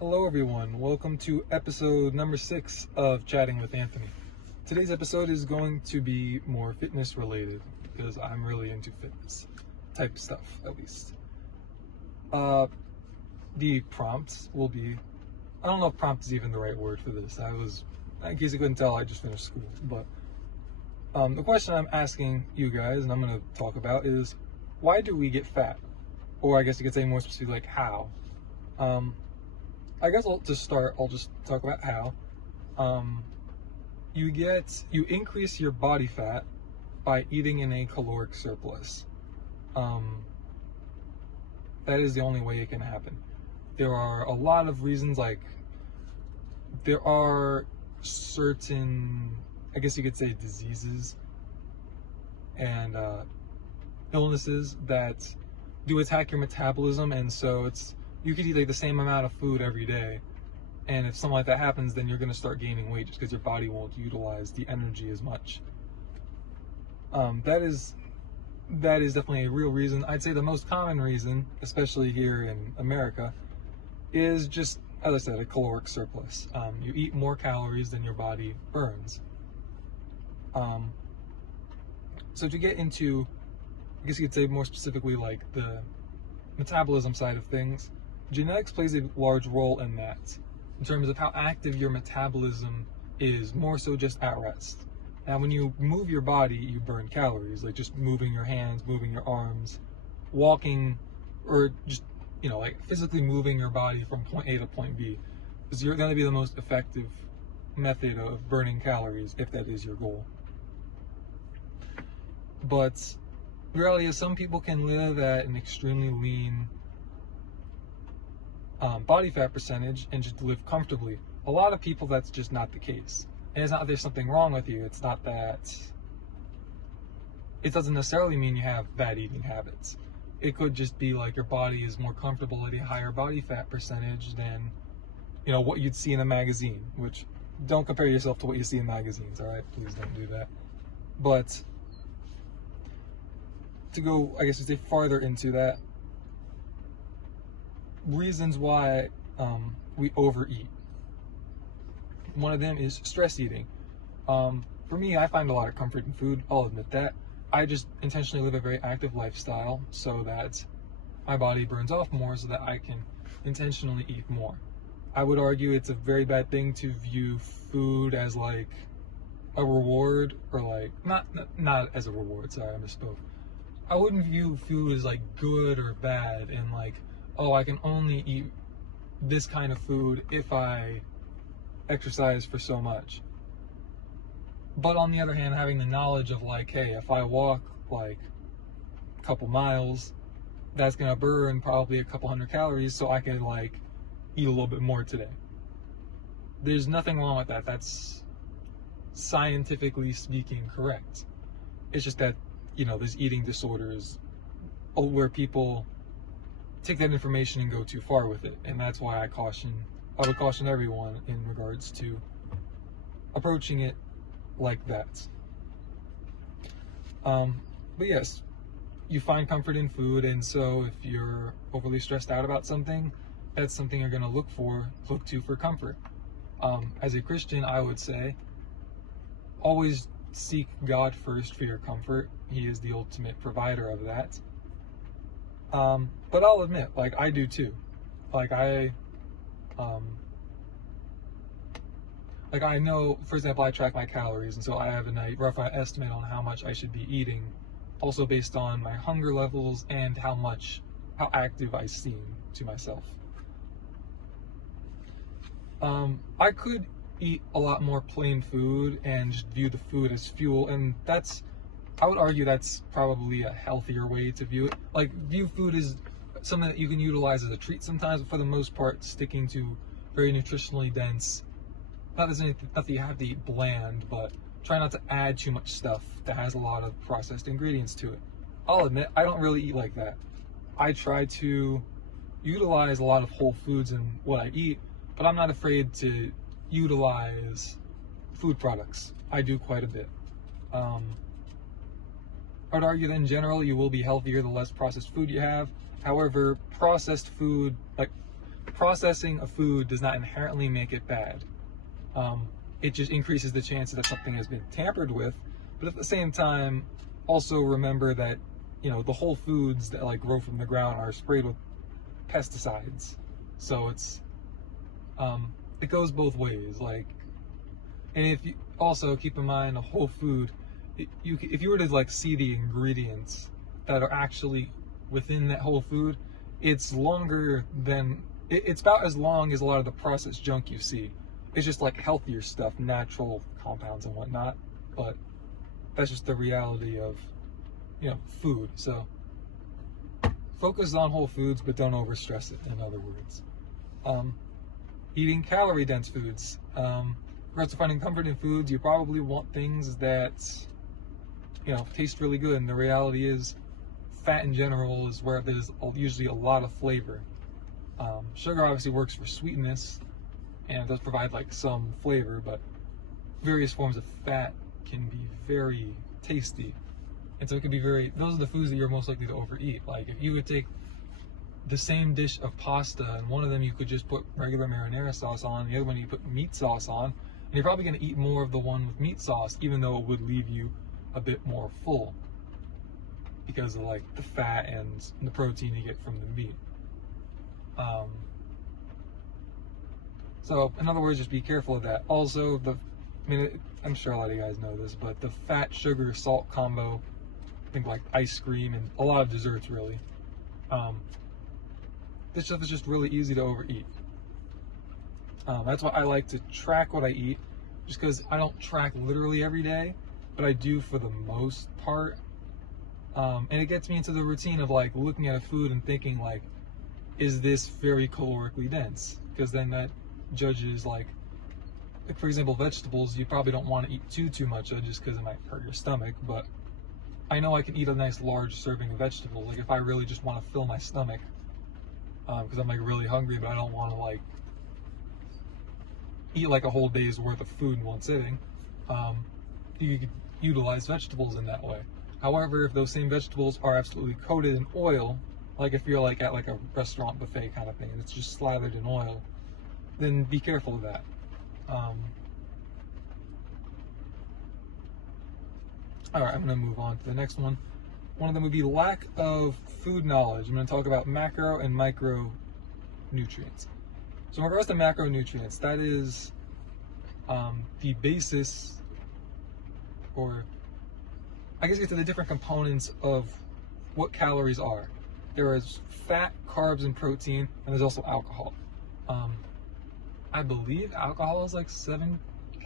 Hello, everyone. Welcome to episode number 6 of Chatting with Anthony. Today's episode is going to be more fitness related because I'm really into fitness type stuff, at least. The prompts will be, I don't know if prompt is even the right word for this. In case you couldn't tell, I just finished school. But the question I'm asking you guys, and I'm going to talk about, is why do we get fat? Or I guess you could say more specifically, like how. I guess I'll just talk about how. You increase your body fat by eating in a caloric surplus. That is the only way it can happen. There are a lot of reasons, like there are certain, I guess you could say, diseases and illnesses that do attack your metabolism, and so you could eat like the same amount of food every day, and if something like that happens, then you're going to start gaining weight just because your body won't utilize the energy as much. That is definitely a real reason. I'd say the most common reason, especially here in America, is just, as I said, a caloric surplus. You eat more calories than your body burns. So to get into, I guess you could say more specifically, like the metabolism side of things, genetics plays a large role in that, in terms of how active your metabolism is, more so just at rest. Now, when you move your body, you burn calories, like just moving your hands, moving your arms, walking, or just, like physically moving your body from point A to point B, because you're going to be the most effective method of burning calories if that is your goal. But the reality is some people can live at an extremely lean body fat percentage and just live comfortably. A lot of people, that's just not the case. And it's not that there's something wrong with you. It's not that it doesn't necessarily mean you have bad eating habits. It could just be like your body is more comfortable at a higher body fat percentage than, what you'd see in a magazine, which don't compare yourself to what you see in magazines, all right? Please don't do that. But to go, I guess you'd say, farther into that, reasons why we overeat. One of them is stress eating. For me, I find a lot of comfort in food. I'll admit that. I just intentionally live a very active lifestyle so that my body burns off more so that I can intentionally eat more. I would argue it's a very bad thing to view food as like a reward, or like not as a reward. Sorry, I misspoke. I wouldn't view food as like good or bad and like, oh, I can only eat this kind of food if I exercise for so much. But on the other hand, having the knowledge of like, hey, if I walk like a couple miles, that's gonna burn probably a couple hundred calories, so I can like eat a little bit more today. There's nothing wrong with that. That's scientifically speaking correct. It's just that, there's eating disorders where people take that information and go too far with it, and that's why I would caution everyone in regards to approaching it like that. But yes, you find comfort in food, and so if you're overly stressed out about something, that's something you're going to look to for comfort. As a Christian, I would say, always seek God first for your comfort. He is the ultimate provider of that. But I'll admit, like, I do too. Like I know, for example, I track my calories, and so I have a rough estimate on how much I should be eating, also based on my hunger levels and how active I seem to myself. I could eat a lot more plain food and just view the food as fuel, and I would argue that's probably a healthier way to view it. Like, view food as something that you can utilize as a treat sometimes, but for the most part, sticking to very nutritionally dense, not that you have to eat bland, but try not to add too much stuff that has a lot of processed ingredients to it. I'll admit, I don't really eat like that. I try to utilize a lot of whole foods in what I eat, but I'm not afraid to utilize food products. I do quite a bit. I'd argue that in general, you will be healthier the less processed food you have. However, processed food, like processing a food does not inherently make it bad. It just increases the chance that something has been tampered with. But at the same time, also remember that, you know, the whole foods that like grow from the ground are sprayed with pesticides. So it's, it goes both ways. Like, and if you also keep in mind a whole food, if you were to like see the ingredients that are actually within that whole food, it's longer than, it's about as long as a lot of the processed junk you see. It's just like healthier stuff, natural compounds and whatnot, but that's just the reality of, you know, food. So focus on whole foods, but don't overstress it, in other words. Eating calorie dense foods. Regards to finding comfort in foods, you probably want things that, you know, taste really good, and the reality is fat in general is where there's usually a lot of flavor. Sugar obviously works for sweetness and it does provide like some flavor, but various forms of fat can be very tasty, and so it can be those are the foods that you're most likely to overeat. Like if you would take the same dish of pasta, and one of them you could just put regular marinara sauce on, the other one you put meat sauce on, and you're probably going to eat more of the one with meat sauce, even though it would leave you a bit more full because of like the fat and the protein you get from the meat. So in other words, just be careful of that. Also, I'm sure a lot of you guys know this, but the fat, sugar, salt combo, think like ice cream and a lot of desserts really. This stuff is just really easy to overeat. That's why I like to track what I eat, just because I don't track literally every day, but I do for the most part. And it gets me into the routine of like looking at a food and thinking like, is this very calorically dense? Because then that judges like for example, vegetables, you probably don't want to eat too much of just because it might hurt your stomach, but I know I can eat a nice large serving of vegetables. Like if I really just want to fill my stomach, because I'm like really hungry, but I don't want to like eat like a whole day's worth of food in one sitting, you could utilize vegetables in that way. However, if those same vegetables are absolutely coated in oil, like if you're like at like a restaurant buffet kind of thing, and it's just slathered in oil, then be careful of that. Alright, I'm going to move on to the next one. One of them would be lack of food knowledge. I'm going to talk about macro and micronutrients. So in regards to macronutrients, that is the basis, or I guess get to the different components of what calories are. There is fat, carbs, and protein, and there's also alcohol. I believe alcohol is like 7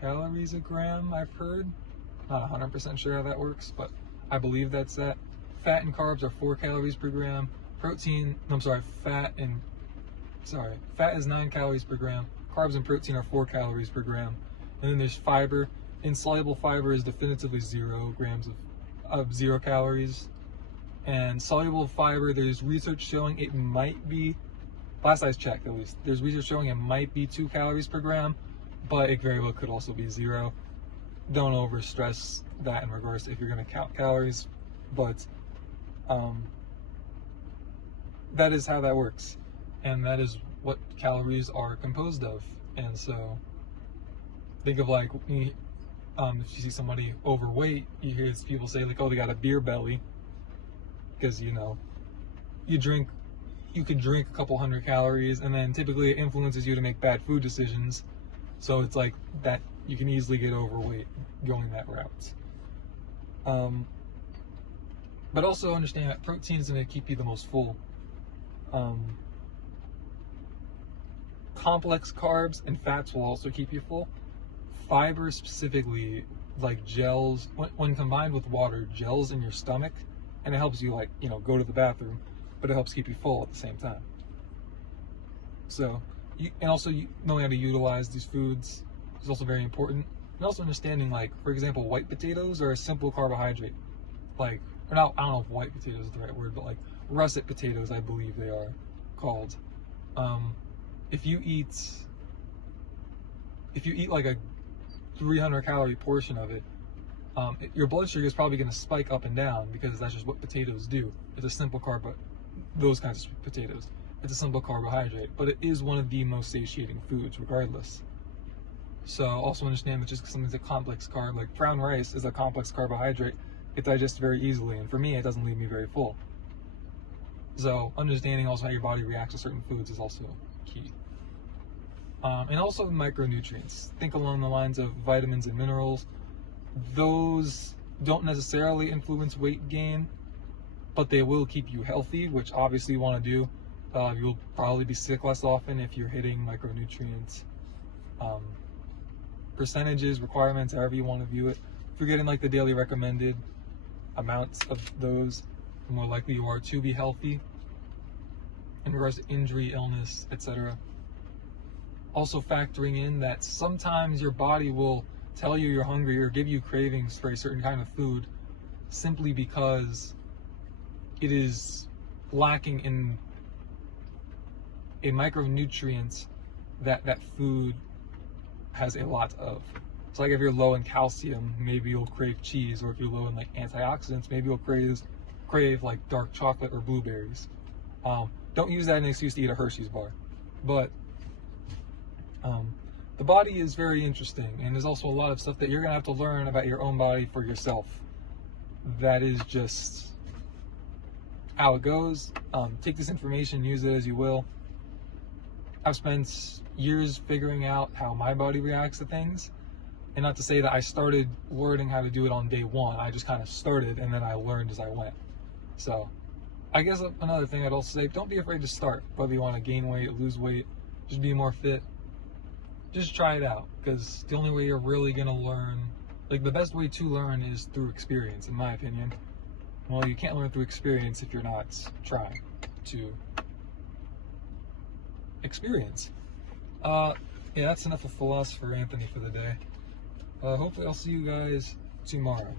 calories a gram, I've heard. Not 100% sure how that works, but I believe that's that. Fat and carbs are 4 calories per gram. Fat is 9 calories per gram. Carbs and protein are 4 calories per gram. And then there's fiber. Insoluble fiber is definitively 0 grams of 0 calories. And soluble fiber, there's research showing it might be, last I checked at least, there's research showing it might be 2 calories per gram, but it very well could also be 0. Don't overstress that in regards to if you're going to count calories, but that is how that works, and that is what calories are composed of. And so think of like, if you see somebody overweight, you hear people say like, oh, they got a beer belly, because you know, you could drink a couple hundred calories, and then typically it influences you to make bad food decisions. So it's like that, you can easily get overweight going that route. But also understand that protein is going to keep you the most full. Complex carbs and fats will also keep you full. Fiber specifically, like gels, when combined with water, gels in your stomach, and it helps you like, you know, go to the bathroom, but it helps keep you full at the same time. So, you knowing how to utilize these foods is also very important. And also understanding, like, for example, white potatoes are a simple carbohydrate. Like, or not, I don't know if white potatoes is the right word, but like russet potatoes, I believe they are called. If you eat like a 300 calorie portion of it, your blood sugar is probably going to spike up and down, because that's just what potatoes do. It's a simple carb, but those kinds of potatoes. It's a simple carbohydrate, but it is one of the most satiating foods regardless. So also understand that just because something's a complex carb, like brown rice is a complex carbohydrate, it digests very easily, and for me it doesn't leave me very full. So understanding also how your body reacts to certain foods is also key. And also micronutrients. Think along the lines of vitamins and minerals. Those don't necessarily influence weight gain, but they will keep you healthy, which obviously you want to do. You'll probably be sick less often if you're hitting micronutrients. Percentages, requirements, however you want to view it. If you're getting like the daily recommended amounts of those, the more likely you are to be healthy in regards to injury, illness, etc. Also factoring in that sometimes your body will tell you you're hungry or give you cravings for a certain kind of food simply because it is lacking in a micronutrient that that food has a lot of. So like if you're low in calcium, maybe you'll crave cheese, or if you're low in like antioxidants, maybe you'll crave like dark chocolate or blueberries. Don't use that as an excuse to eat a Hershey's bar. But the body is very interesting, and there's also a lot of stuff that you're gonna have to learn about your own body for yourself. That is just how it goes. Take this information, use it as you will. I've spent years figuring out how my body reacts to things, and not to say that I started learning how to do it on day one. I just kind of started and then I learned as I went. So I guess another thing I'd also say, don't be afraid to start, whether you want to gain weight, lose weight, just be more fit. Just try it out, because the only way you're really going to learn, like the best way to learn is through experience, in my opinion. Well, you can't learn through experience if you're not trying to experience. Yeah, that's enough of Philosopher Anthony for the day. Hopefully I'll see you guys tomorrow.